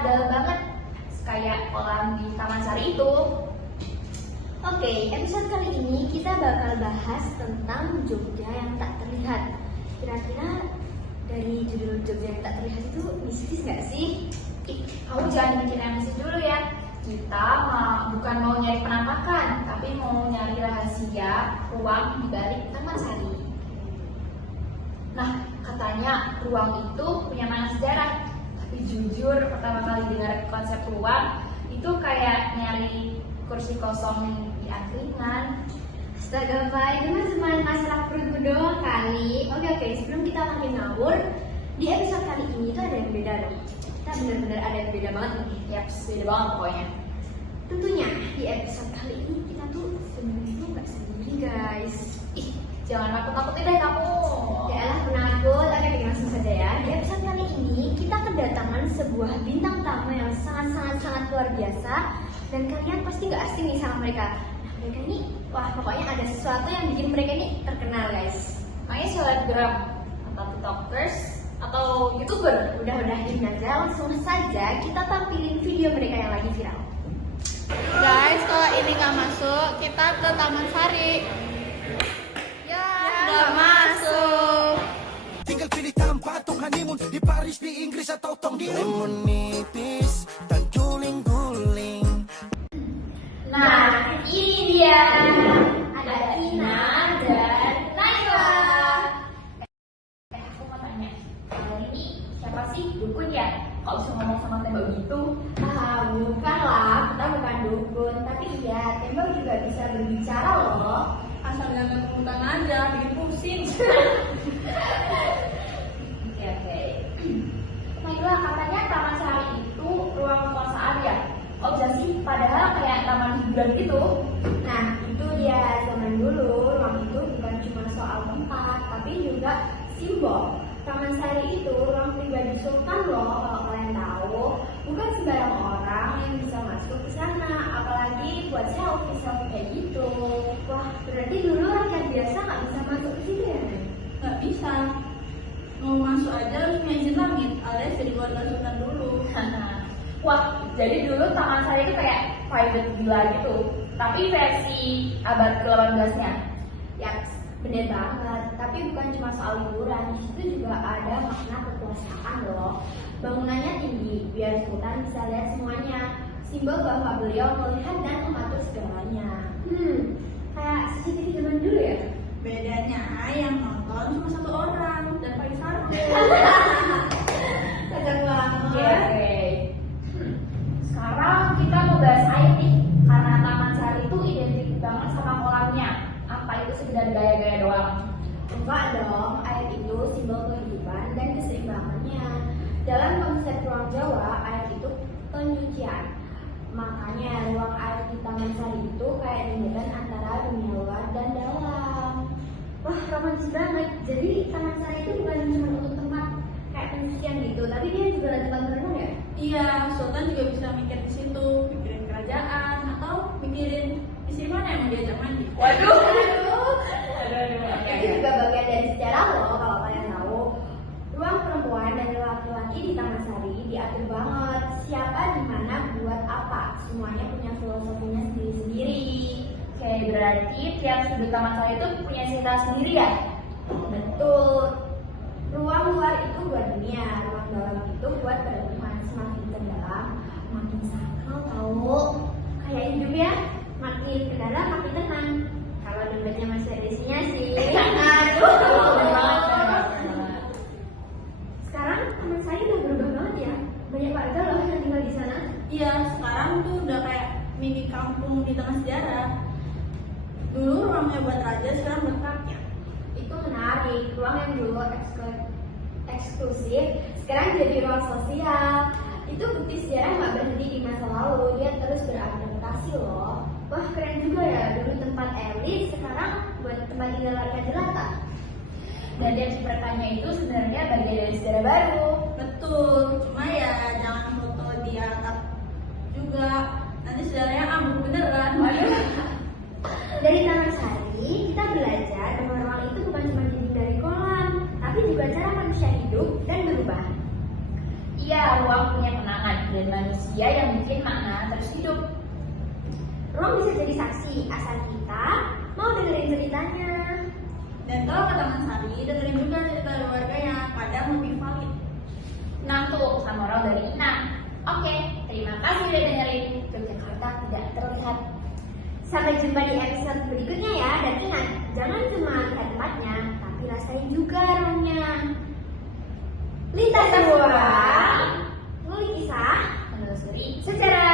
dalam banget, kayak kolam di Taman Sari itu. Oke, episode kali ini kita bakal bahas tentang Jogja yang tak terlihat. Kira-kira dari judul Jogja yang tak terlihat itu mistis nggak sih? Kamu jangan bikin yang mistis dulu ya. Kita bukan mau nyari penampakan, tapi mau nyari rahasia ruang di balik Taman Sari. Nah, katanya ruang itu punya makna sejarah. Tapi jujur, pertama kali dengar konsep ruang itu kayak nyari kursi kosong di angkringan. Astaga, Pak, itu mah cuma masalah perut doang kali. Oke, sebelum kita makin ngawur, di episode kali ini tuh ada yang beda dong. Kita bener-bener ada yang beda banget nih. Yaps, beda banget pokoknya. Tentunya di episode kali ini kita tuh sebenarnya tuh nggak sendiri, guys. Jangan nakut-nakutin deh kamu. Ya lah, penakut. Oke, langsung saja ya. Di episode kali ini kita kedatangan sebuah bintang tamu yang sangat luar biasa, dan kalian pasti nggak asing nih sama mereka. Nah, mereka ini, wah pokoknya ada sesuatu yang bikin mereka ini terkenal, guys. Makanya selebgram atau tiktokers atau youtuber. Udah diam aja, langsung saja kita tampilin video mereka yang lagi viral. Guys, kalau ini nggak masuk, kita ke Taman Sari. Ya, nggak masuk. Tinggal pilih tempat tong honeymoon di Paris, di Inggris atau tong di lemon nipis dan guling-guling. Nah, ini dia. Ada Ina dan Naila. Aku mau tanya, kalian ini siapa sih? Dukun ya? Kok bisa ngomong sama tembok gitu? Bukan lah, kita bukan dukun, tapi ya tembok juga bisa berbicara loh. Asal jangan kemutan aja, bikin pusing. Oke. Naila, katanya Taman Sari itu ruang kekuasaan ya? Oh iya sih, padahal kayak taman hiburan gitu. Nah, itu dia, zaman dulu ruang itu bukan cuma soal tempat, tapi juga simbol. Taman Sari itu ruang pribadi sultan loh, kalau kalian tahu. Bukan sembarang orang yang bisa masuk ke sana, apalagi buat selfie kayak gitu. Wah, berarti dulu rakyat biasa nggak bisa masuk ke situ ya? Nggak bisa. Mau masuk aja harus punya izin langit, alias jadi keluarga sultan dulu. Wah, jadi dulu Taman Sari itu kayak private villa gitu, tapi versi abad ke-18-nya. Yaps, bener banget. Tapi bukan cuma soal liburan, di situ juga ada makna kekuasaan loh. Bangunannya tinggi, biar sultan bisa lihat semuanya. Simbol bahwa beliau melihat dan mengatur segalanya. Kayak CCTV zaman dulu ya? Bedanya yang nonton cuma satu orang dan pakai sarung. Keren banget. Oke. Sekarang kita mau bahas air nih, karena Taman Sari itu identik banget sama kolamnya. Apa itu sekedar gaya-gaya doang? Enggak dong, air itu simbol kehidupan dan keseimbangannya. Dalam konsep ruang Jawa, air itu penyucian. Makanya ruang air di Taman Sari itu kayak jembatan antara dunia luar dan dalam. Wah, romantis banget. Jadi Taman Sari itu bukan cuma untuk tempat kayak pencucian gitu, tapi dia juga ada tempat berenang ya? Iya, sultan juga bisa mikir di situ, mikirin kerajaan atau mikirin istri mana yang mau diajak mandi. Waduh. Itu juga bagian dari sejarah loh, kalau kalian tahu. Ruang perempuan dan laki-laki di Taman Sari diatur banget. Siapa di mana buat apa, semuanya punya filosofinya sendiri-sendiri. Oke, berarti tiap sudut Taman Sari itu punya cerita sendiri ya? Betul. Ruang luar itu buat dunia, ruang dalam itu buat perenungan. Semakin ke dalam, makin sakral tahu. Kayak hidup ya, makin ke dalam makin tenang. Kalau dompetnya masih ada isinya sih. Aduh, bener banget. Sekarang Taman Sari udah berubah banget ya. Banyak warga loh yang tinggal di sana. Iya, sekarang tuh udah kayak mini kampung di tengah sejarah. Dulu ruangnya buat raja, sekarang buat rakyat. Itu menarik. Ruang yang dulu eksklusif sekarang jadi ruang sosial. Itu bukti sejarah nggak berhenti di masa lalu, dia terus beradaptasi loh. Wah, keren juga ya, dulu tempat elit sekarang buat tempat tinggal rakyat jelata. Dan yang sepertinya itu sebenarnya bagian dari sejarah baru. Betul, cuma ya jangan foto di atap juga. Nanti sejarahnya ambruk beneran. Dari Taman Sari kita belajar bahwa ruang itu bukan cuma dari kolam, tapi juga cara manusia hidup dan berubah. Iya, ruang punya kenangan. dan manusia yang bikin makna terus hidup. Ruang bisa jadi saksi asal kita mau dengerin ceritanya. Dan kalau ke Taman Sari, dengerin juga cerita keluarganya, kadang lebih valid. Nah tuh, sama orang dari Inang. Oke, terima kasih udah dengerin Yogyakarta Tidak Terlihat. Sampai jumpa di episode berikutnya ya. Dan ingat, jangan cuma lihat tempatnya, tapi rasain juga ruangnya. Lintas ruang, ngulik kisah, Menelusuri secara